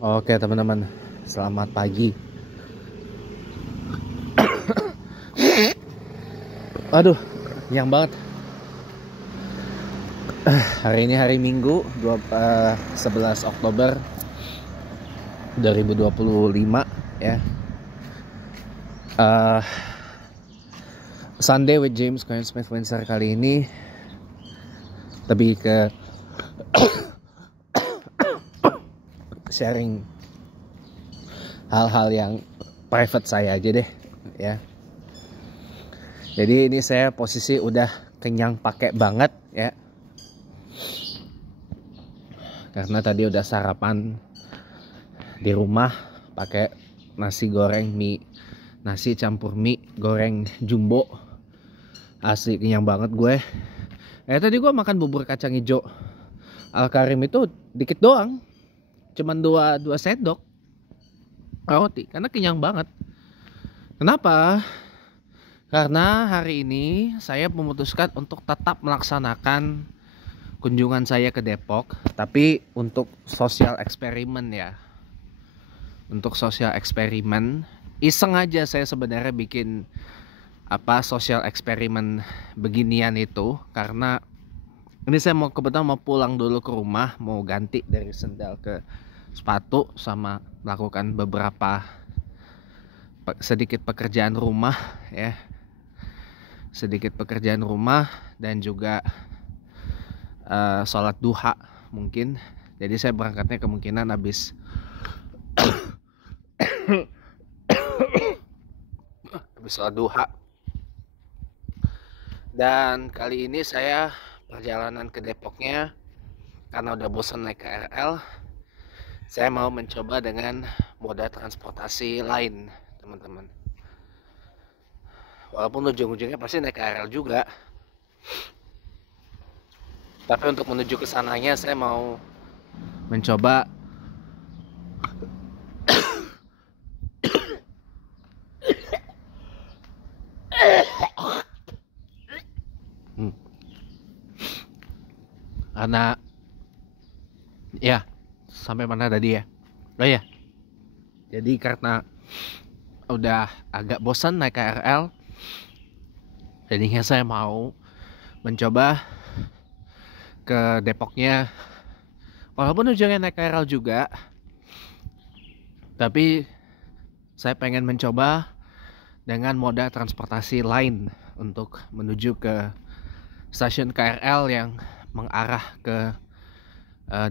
Oke teman-teman, selamat pagi. Aduh, kenyang banget. Hari ini hari Minggu 11 Oktober 2025 ya. Sunday with James Cohen Smith Windsor kali ini lebih ke sharing hal-hal yang private saya aja deh ya. Jadi ini saya posisi udah kenyang pakai banget ya. Karena tadi udah sarapan di rumah pakai nasi goreng mie, nasi campur mie goreng jumbo. Asli kenyang banget gue. Tadi gue makan bubur kacang hijau Al Karim itu dikit doang. Cuman dua sendok roti karena kenyang banget. Kenapa? Karena hari ini saya memutuskan untuk tetap melaksanakan kunjungan saya ke Depok, tapi untuk sosial eksperimen ya. Untuk sosial eksperimen, iseng aja saya sebenarnya bikin sosial eksperimen beginian itu karena ini saya kebetulan mau pulang dulu ke rumah, mau ganti dari sendal ke sepatu sama melakukan beberapa sedikit pekerjaan rumah ya. Sedikit pekerjaan rumah dan juga sholat duha mungkin. Jadi saya berangkatnya kemungkinan habis sholat duha. Dan kali ini saya perjalanan ke Depoknya karena udah bosan naik KRL. Saya mau mencoba dengan moda transportasi lain, teman-teman. Walaupun ujung-ujungnya pasti naik KRL juga. Tapi untuk menuju ke sananya saya mau mencoba karena ya sampai mana tadi ya? Oh ya. Jadi karena udah agak bosan naik KRL, jadinya saya mau mencoba ke Depoknya. Walaupun ujungnya naik KRL juga, tapi saya pengen mencoba dengan moda transportasi lain untuk menuju ke stasiun KRL yang mengarah ke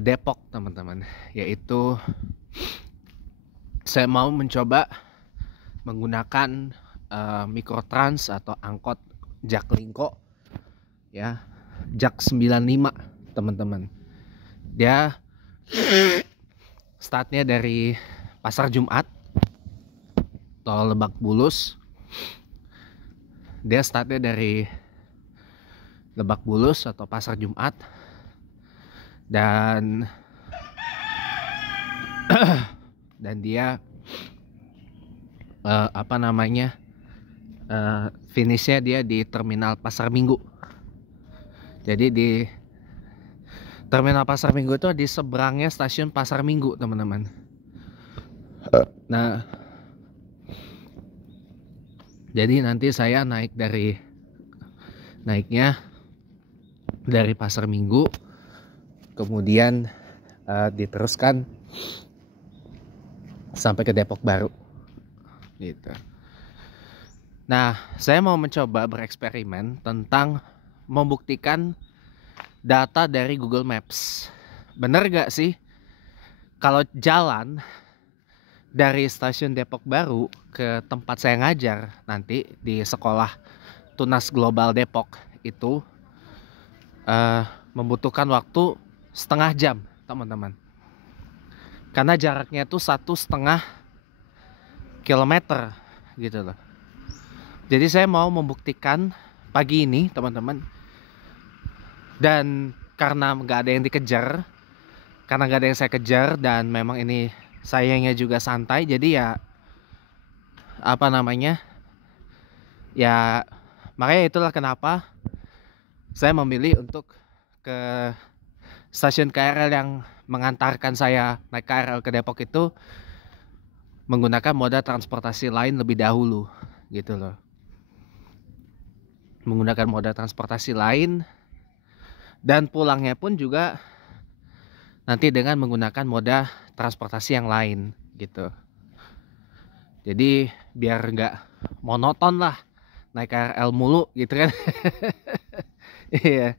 Depok, teman-teman. Yaitu saya mau mencoba menggunakan Mikrotrans atau angkot Jaklingko ya, Jak 95, teman-teman. Dia startnya dari Pasar Jumat, Tol Lebak Bulus. Dia startnya dari Lebak Bulus atau Pasar Jumat. Dan dia finishnya dia di Terminal Pasar Minggu. Jadi di Terminal Pasar Minggu itu di seberangnya stasiun Pasar Minggu, teman-teman. Nah, jadi nanti saya naiknya dari Pasar Minggu, kemudian diteruskan sampai ke Depok Baru gitu. Nah, saya mau mencoba bereksperimen tentang membuktikan data dari Google Maps. Bener gak sih kalau jalan dari stasiun Depok Baru ke tempat saya ngajar nanti di sekolah Tunas Global Depok itu membutuhkan waktu setengah jam, teman-teman. Karena jaraknya itu 1,5 kilometer gitu loh. Jadi saya mau membuktikan pagi ini, teman-teman. Dan karena nggak ada yang dikejar, karena nggak ada yang saya kejar dan memang ini sayangnya juga santai, jadi ya ya makanya itulah kenapa saya memilih untuk ke stasiun KRL yang mengantarkan saya naik KRL ke Depok itu menggunakan moda transportasi lain lebih dahulu gitu loh. Menggunakan moda transportasi lain, dan pulangnya pun juga nanti dengan menggunakan moda transportasi yang lain gitu. Jadi biar nggak monoton lah naik KRL mulu gitu kan. Iya,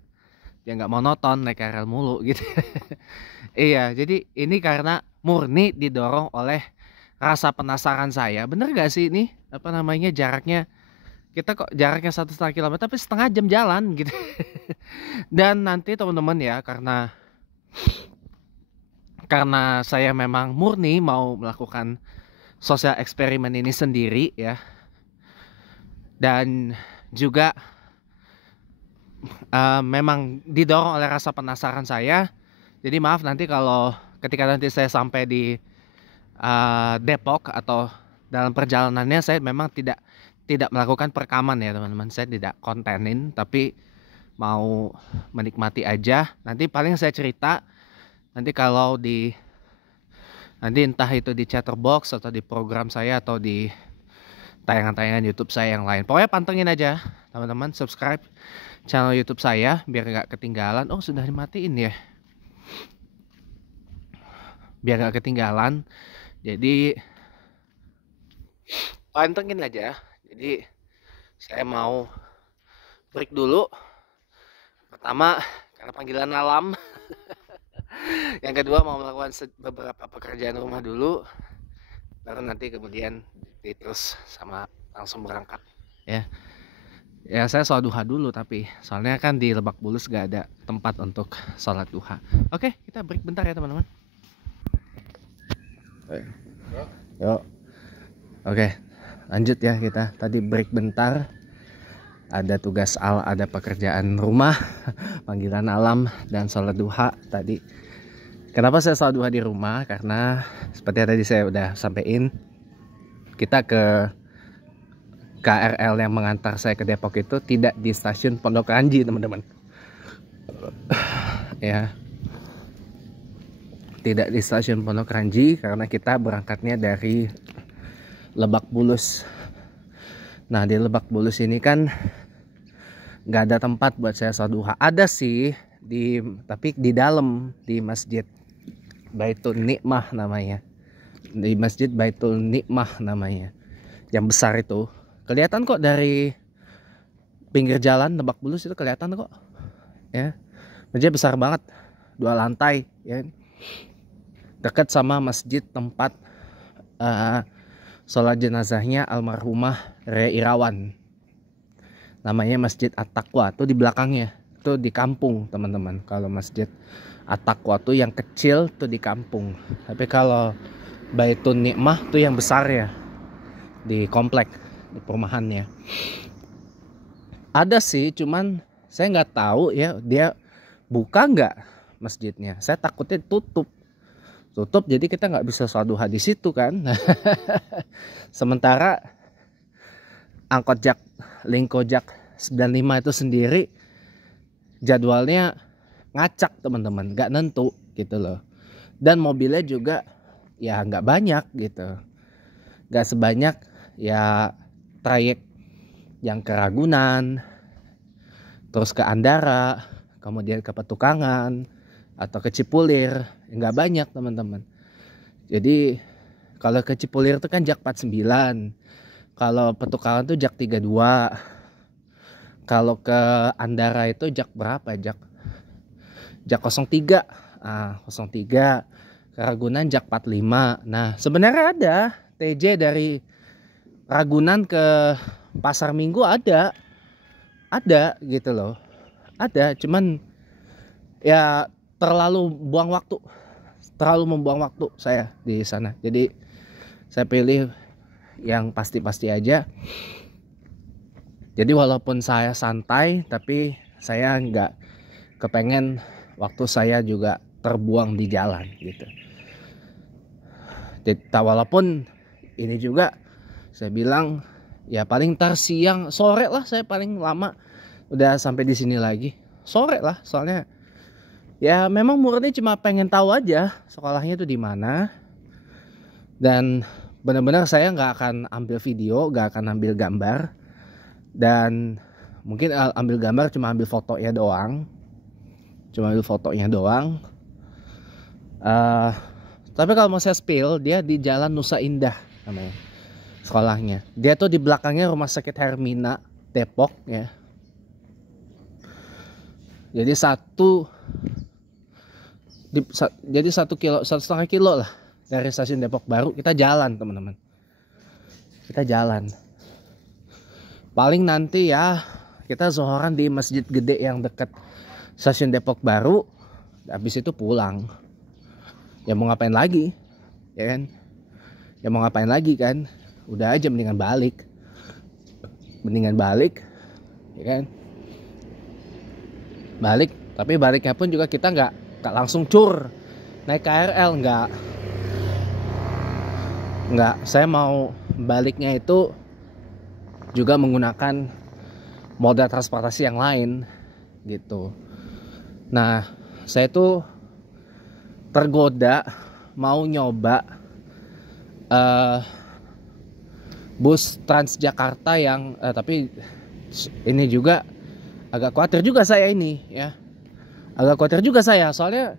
biar nggak monoton naik KRL mulu gitu. Iya, jadi ini karena murni didorong oleh rasa penasaran saya. Bener gak sih ini apa namanya jaraknya, kita kok jaraknya 1,5 kilometer tapi setengah jam jalan gitu. Dan nanti teman-teman ya, karena saya memang murni mau melakukan sosial eksperimen ini sendiri ya, dan juga memang didorong oleh rasa penasaran saya. Jadi maaf nanti kalau ketika nanti saya sampai di Depok atau dalam perjalanannya saya memang tidak melakukan perekaman ya teman-teman. Saya tidak kontenin, tapi mau menikmati aja. Nanti paling saya cerita nanti kalau nanti entah itu di Chatterbox atau di program saya atau di tayangan-tayangan YouTube saya yang lain. Pokoknya pantengin aja teman-teman, subscribe channel YouTube saya biar nggak ketinggalan. Oh, sudah dimatiin ya, biar nggak ketinggalan. Jadi pantengin aja. Jadi saya mau break dulu. Pertama karena panggilan alam. Yang kedua mau melakukan beberapa pekerjaan rumah dulu. Baru nanti kemudian terus sama langsung berangkat ya. Ya saya sholat duha dulu, tapi soalnya kan di Lebak Bulus gak ada tempat untuk sholat duha. Oke, kita break bentar ya teman-teman. Yuk. Oke, lanjut ya kita. Tadi break bentar. Ada tugas ada pekerjaan rumah, panggilan alam, dan sholat duha tadi. Kenapa saya sholat duha di rumah? Karena seperti yang tadi saya udah sampein, kita ke KRL yang mengantar saya ke Depok itu tidak di stasiun Pondok Ranji teman-teman. Ya, tidak di stasiun Pondok Ranji karena kita berangkatnya dari Lebak Bulus. Nah di Lebak Bulus ini kan nggak ada tempat buat saya sholat duha. Ada sih tapi di dalam, di Masjid Baitul Nikmah namanya. Di Masjid Baitul Nikmah namanya, yang besar itu. Kelihatan kok dari pinggir jalan Lebak Bulus itu, kelihatan kok ya. Masjid besar banget, 2 lantai ya. Dekat sama masjid tempat sholat jenazahnya almarhumah Re Irawan. Namanya Masjid At-Taqwa, tuh di belakangnya. Tuh di kampung teman-teman. Kalau Masjid At-Taqwa tuh yang kecil tuh di kampung. Tapi kalau Baitul Nikmah tuh yang besar ya, di komplek, di perumahannya. Ada sih, cuman saya nggak tahu ya dia buka nggak masjidnya. Saya takutnya tutup, jadi kita nggak bisa sholat duha di situ kan. Sementara angkot Lingko Jak 95 itu sendiri jadwalnya ngacak teman-teman, nggak nentu gitu loh. Dan mobilnya juga ya nggak banyak gitu, nggak sebanyak ya trayek yang ke Ragunan, terus ke Andara, kemudian ke Petukangan atau ke Cipulir. Nggak banyak teman-teman. Jadi kalau ke Cipulir itu kan Jak 49, kalau Petukangan tuh Jak 32, kalau ke Andara itu Jak berapa, Jak 03, 03, ke Ragunan Jak 45. Nah sebenarnya ada TJ dari Ragunan ke Pasar Minggu, ada gitu loh, ada, cuman ya terlalu membuang waktu saya di sana. Jadi saya pilih yang pasti-pasti aja. Jadi walaupun saya santai, tapi saya nggak kepengen waktu saya juga terbuang di jalan gitu. Jadi, walaupun ini juga saya bilang ya paling ntar siang sore lah, saya paling lama udah sampai di sini lagi sore lah, soalnya Ya memang murni cuma pengen tahu aja sekolahnya itu di mana. Dan benar-benar saya nggak akan ambil video, nggak akan ambil gambar. Dan mungkin ambil gambar cuma ambil fotonya doang. Tapi kalau mau saya spill, dia di Jalan Nusa Indah namanya sekolahnya. Dia tuh di belakangnya Rumah Sakit Hermina Depok ya. Jadi 1,5 kilo lah dari stasiun Depok Baru. Kita jalan teman-teman, kita jalan. Paling nanti ya kita zohoran di masjid gede yang dekat stasiun Depok Baru. Habis itu pulang. Ya mau ngapain lagi, ya kan? Ya mau ngapain lagi kan? Udah aja mendingan balik, ya kan? Balik, tapi baliknya pun juga kita nggak langsung cur naik KRL, nggak. Saya mau baliknya itu juga menggunakan moda transportasi yang lain gitu. Nah, saya tuh tergoda mau nyoba bus Transjakarta yang tapi ini juga agak khawatir juga saya ini ya. Soalnya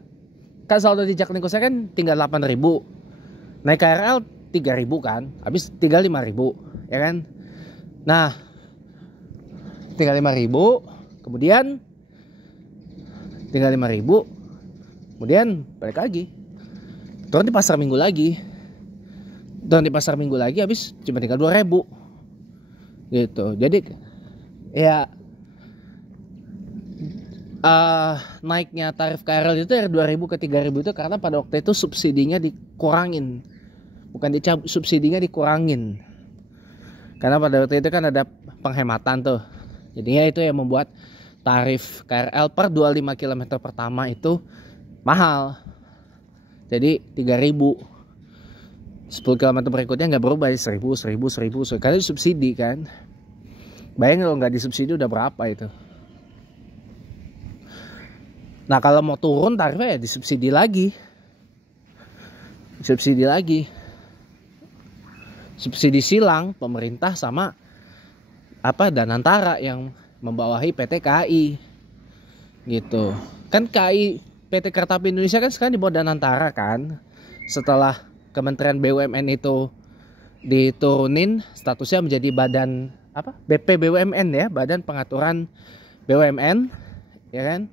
kan saldo di Jaklingko saya kan tinggal 8.000. Naik KRL 3.000 kan. Habis tinggal 5.000 ya kan. Nah, tinggal 5.000, kemudian tinggal 5.000, kemudian balik lagi. Turun di pasar Minggu lagi. Habis cuma tinggal 2.000. Gitu. Jadi ya naiknya tarif KRL itu dari 2.000 ke 3.000 itu karena pada waktu itu subsidinya dikurangin. Bukan dicabut, subsidinya dikurangin. Karena pada waktu itu kan ada penghematan tuh. Jadinya itu yang membuat tarif KRL per 25 km pertama itu mahal. Jadi 3.000. 10 km berikutnya nggak berubah, 1.000 karena disubsidi kan. Bayangin kalau nggak disubsidi udah berapa itu. Nah kalau mau turun tarifnya ya disubsidi lagi. Subsidi silang pemerintah sama Danantara yang membawahi PT KAI gitu. Kan KAI PT Kereta Api Indonesia kan sekarang di bawah Danantara kan. Setelah Kementerian BUMN itu diturunin statusnya menjadi badan BP BUMN ya, Badan Pengaturan BUMN ya kan.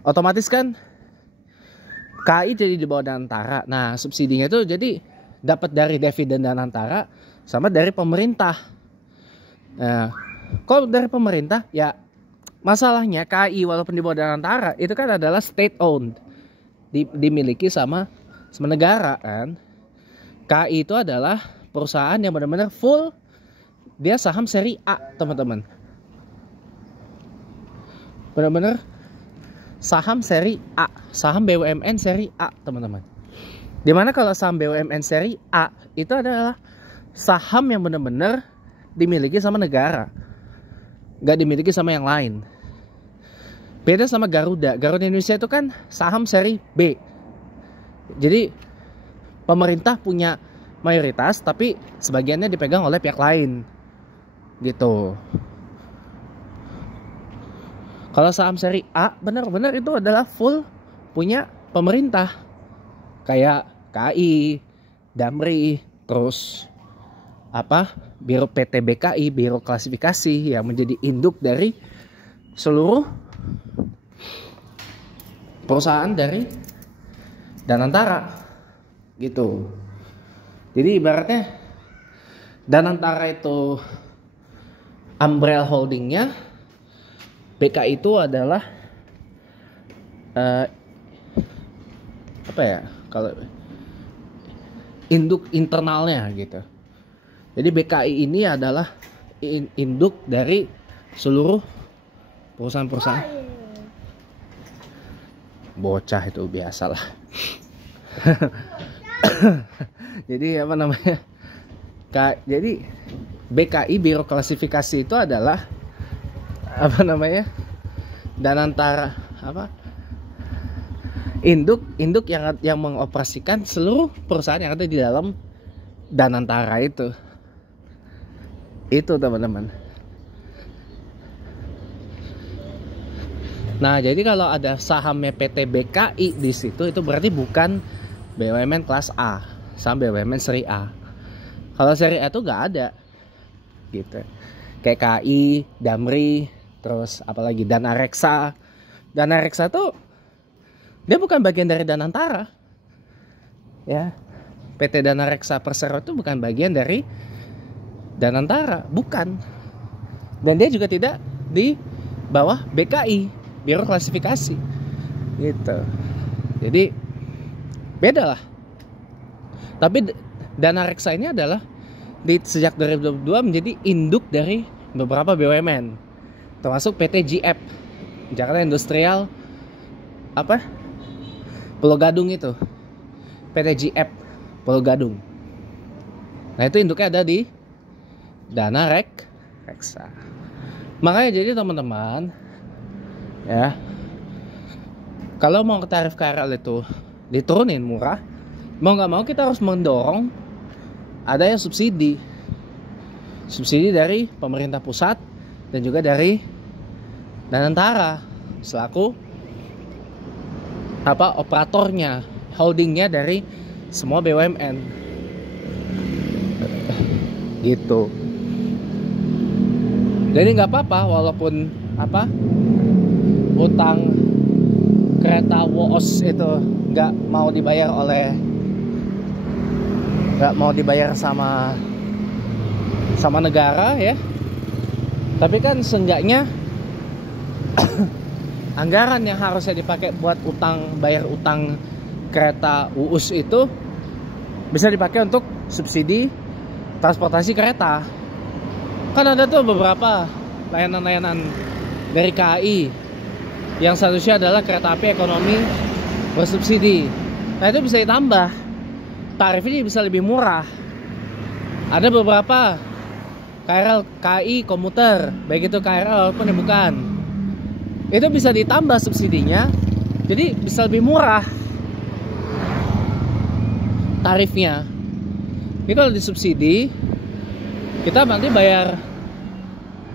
Otomatis kan KAI jadi di bawah Danantara. Nah, subsidinya itu jadi dapat dari dividen Danantara sama dari pemerintah. Nah, kalau dari pemerintah ya masalahnya KAI walaupun di bawah Danantara itu kan adalah state owned. Dimiliki sama negara kan. KAI itu adalah perusahaan yang benar-benar full, dia saham seri A, teman-teman. Benar-benar saham seri A, saham BUMN seri A, teman-teman. Dimana kalau saham BUMN seri A itu adalah saham yang benar-benar dimiliki sama negara, nggak dimiliki sama yang lain. Beda sama Garuda. Garuda Indonesia itu kan saham seri B. Jadi pemerintah punya mayoritas, tapi sebagiannya dipegang oleh pihak lain, gitu. Kalau saham seri A benar-benar itu adalah full punya pemerintah. Kayak KAI, Damri, terus Biro PT BKI, Biro Klasifikasi yang menjadi induk dari seluruh perusahaan dari Danantara gitu. Jadi ibaratnya Danantara itu umbrella holdingnya, BKI itu adalah kalau induk internalnya gitu. Jadi BKI ini adalah induk dari seluruh perusahaan-perusahaan. Bocah itu biasalah. Jadi jadi BKI, Biro Klasifikasi itu adalah Danantara induk yang mengoperasikan seluruh perusahaan yang ada di dalam Danantara itu teman-teman. Nah, jadi kalau ada sahamnya PT BKI di situ, itu berarti bukan BUMN kelas A, saham BUMN seri A. Kalau seri A itu nggak ada, gitu. Kayak KI, Damri, terus apalagi Danareksa. Danareksa tuh dia bukan bagian dari Danantara, ya. PT Danareksa Persero itu bukan bagian dari Danantara, bukan. Dan dia juga tidak di bawah BKI. Biro klasifikasi gitu. Jadi beda lah. Tapi Danareksa ini adalah sejak 2022 menjadi induk dari beberapa BUMN, termasuk PT GF, Jakarta Industrial Pulau Gadung itu. PT GF Pulau Gadung. Nah, itu induknya ada di Danareksa. Makanya jadi teman-teman, ya, kalau mau tarif KRL itu diturunin murah, mau nggak mau kita harus mendorong adanya subsidi dari pemerintah pusat dan juga dari Danantara selaku operatornya, holdingnya dari semua BUMN gitu. Jadi nggak apa-apa walaupun utang kereta WOOS itu nggak mau dibayar sama negara, ya. Tapi kan seenggaknya anggaran yang harusnya dipakai buat bayar utang kereta WOOS itu bisa dipakai untuk subsidi transportasi kereta. Kan ada tuh beberapa layanan-layanan dari KAI yang seharusnya adalah kereta api ekonomi bersubsidi. Nah, itu bisa ditambah, tarifnya bisa lebih murah. Ada beberapa KRL KAI komuter, baik itu KRL walaupun yang bukan, itu bisa ditambah subsidinya, jadi bisa lebih murah tarifnya. Ini kalau disubsidi, kita nanti bayar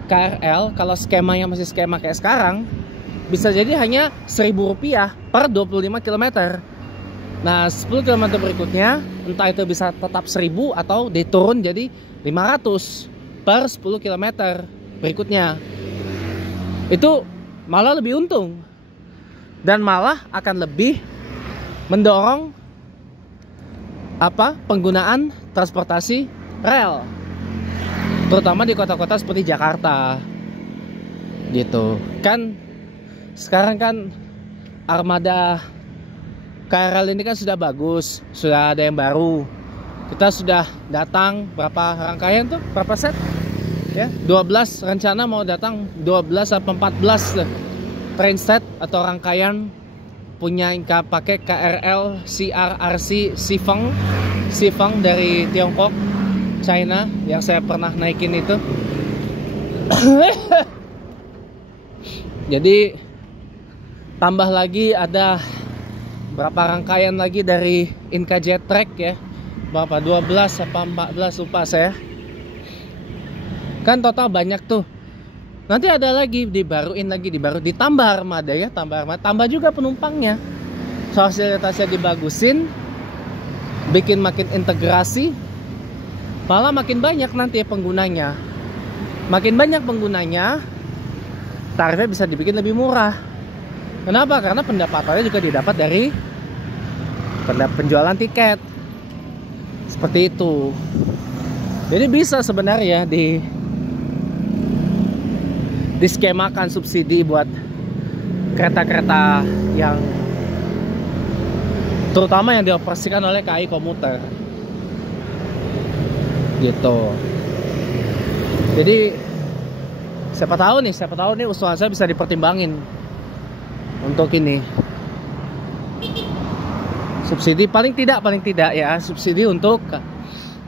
KRL kalau skemanya masih skema kayak sekarang, bisa jadi hanya Rp1.000 per 25 km. Nah, 10 km berikutnya entah itu bisa tetap 1.000 atau diturun jadi 500 per 10 km berikutnya. Itu malah lebih untung dan malah akan lebih mendorong penggunaan transportasi rel, terutama di kota-kota seperti Jakarta gitu kan. Sekarang kan armada KRL ini kan sudah bagus, sudah ada yang baru. Kita sudah datang berapa rangkaian tuh, berapa set ya, 12 rencana mau datang 12 atau 14 train set atau rangkaian punya pakai KRL CRRC Sifeng dari Tiongkok, China, yang saya pernah naikin itu. Jadi tambah lagi ada berapa rangkaian lagi dari Inka Jet Track, ya, berapa 12 apa 14 lupa saya. Kan total banyak tuh. Nanti ada lagi ditambah armada, ya, tambah juga penumpangnya. Fasilitasnya dibagusin, bikin makin integrasi, malah makin banyak nanti penggunanya. Makin banyak penggunanya, tarifnya bisa dibikin lebih murah. Kenapa? Karena pendapatannya juga didapat dari penjualan tiket. Seperti itu. Jadi bisa sebenarnya diskemakan subsidi buat kereta-kereta yang terutama yang dioperasikan oleh KAI komuter gitu. Jadi siapa tahu nih usulan saya bisa dipertimbangin untuk ini subsidi, paling tidak ya, subsidi untuk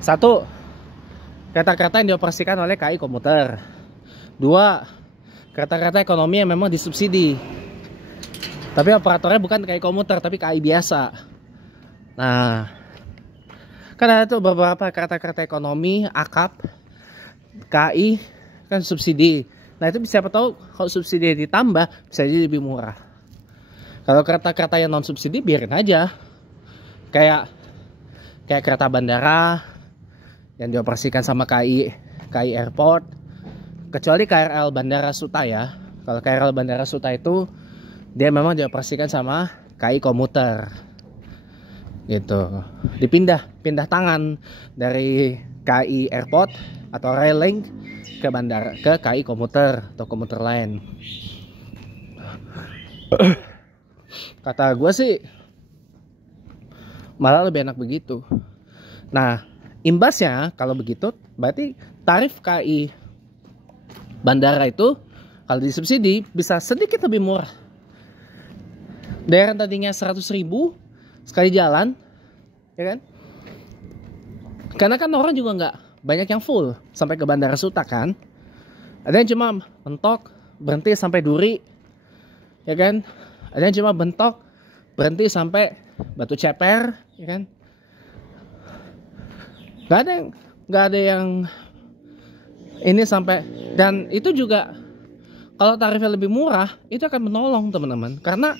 satu, kereta-kereta yang dioperasikan oleh KAI komuter. Dua, kereta-kereta ekonomi yang memang disubsidi. Tapi operatornya bukan KAI komuter, tapi KAI biasa. Nah, kan ada tuh beberapa kereta-kereta ekonomi, akap, KAI kan subsidi. Nah itu siapa tahu kalau subsidi ditambah bisa jadi lebih murah. Kalau kereta-kereta yang non subsidi biarin aja. Kayak kereta bandara yang dioperasikan sama KAI Airport. Kecuali KRL Bandara Suta ya. Kalau KRL Bandara Suta itu dia memang dioperasikan sama KAI komuter. Gitu. Pindah tangan dari KAI Airport atau Rail Link ke bandara ke KAI komuter atau komuter lain. Kata gue sih malah lebih enak begitu. Nah, imbasnya kalau begitu berarti tarif KAI bandara itu kalau disubsidi bisa sedikit lebih murah. Daerah tadinya 100.000 sekali jalan, ya kan? Karena kan orang juga nggak banyak yang full sampai ke Bandara Suta kan. Ada yang cuma mentok berhenti sampai Duri, ya kan? Ada yang cuma bentok berhenti sampai Batu Ceper, ya kan? Nggak ada yang ini sampai, dan itu juga kalau tarifnya lebih murah itu akan menolong teman-teman. Karena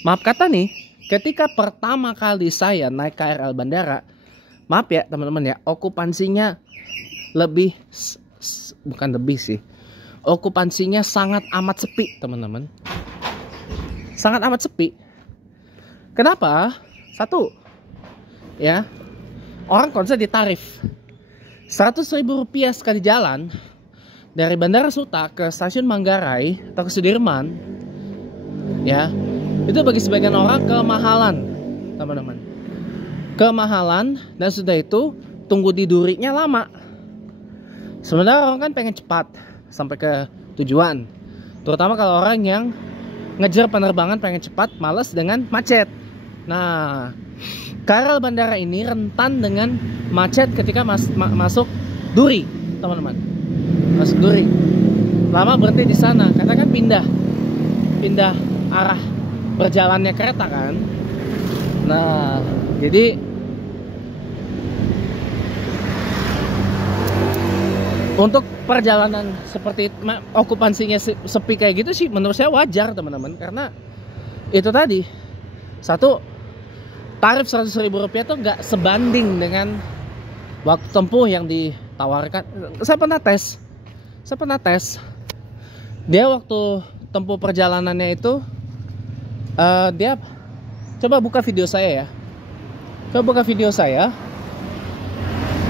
maaf kata nih, ketika pertama kali saya naik KRL bandara, maaf ya teman-teman ya, okupansinya lebih, bukan lebih sih, okupansinya sangat amat sepi teman-teman. Sangat amat sepi. Kenapa? Satu, ya, orang konsen di tarif 100.000 rupiah sekali jalan dari Bandara Suta ke stasiun Manggarai atau ke Sudirman, ya, itu bagi sebagian orang kemahalan teman-teman. Kemahalan, dan sudah itu tunggu di Durinya lama. Sebenarnya orang kan pengen cepat sampai ke tujuan, terutama kalau orang yang ngejar penerbangan pengen cepat, males dengan macet. Nah, KRL bandara ini rentan dengan macet ketika masuk Duri, teman-teman. Masuk Duri, lama berhenti di sana karena kan pindah arah berjalannya kereta kan. Nah, jadi untuk perjalanan seperti okupansinya sepi kayak gitu sih menurut saya wajar teman-teman. Karena itu tadi, satu, tarif 100.000 rupiah tuh nggak sebanding dengan waktu tempuh yang ditawarkan. Saya pernah tes. Dia waktu tempuh perjalanannya itu, dia coba buka video saya ya.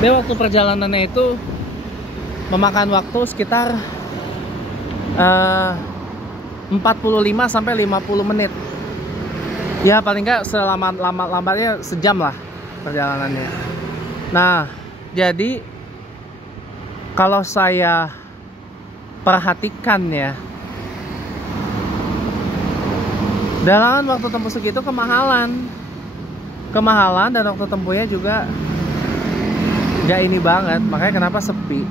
Dia waktu perjalanannya itu memakan waktu sekitar 45 sampai 50 menit. Ya paling nggak lambatnya sejam lah perjalanannya. Nah, jadi kalau saya perhatikan ya, dalam waktu tempuh segitu kemahalan, dan waktu tempuhnya juga nggak ini banget. Makanya kenapa sepi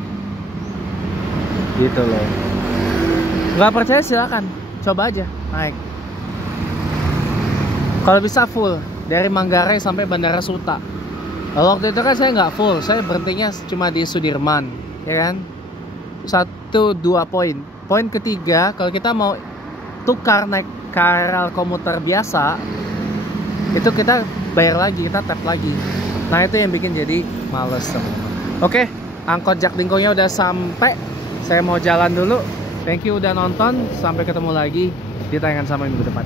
gitu loh. Nggak percaya silakan coba aja naik. Kalau bisa full dari Manggarai sampai Bandara Suta. Waktu itu kan saya nggak full, saya berhentinya cuma di Sudirman, ya kan. 1-2 poin. Poin ketiga, kalau kita mau tukar naik KRL komuter biasa, itu kita bayar lagi, kita tap lagi. Nah itu yang bikin jadi males teman-teman. Oke, angkot Jaklingkonya udah sampai. Saya mau jalan dulu. Thank you udah nonton. Sampai ketemu lagi di tayangan sama minggu depan.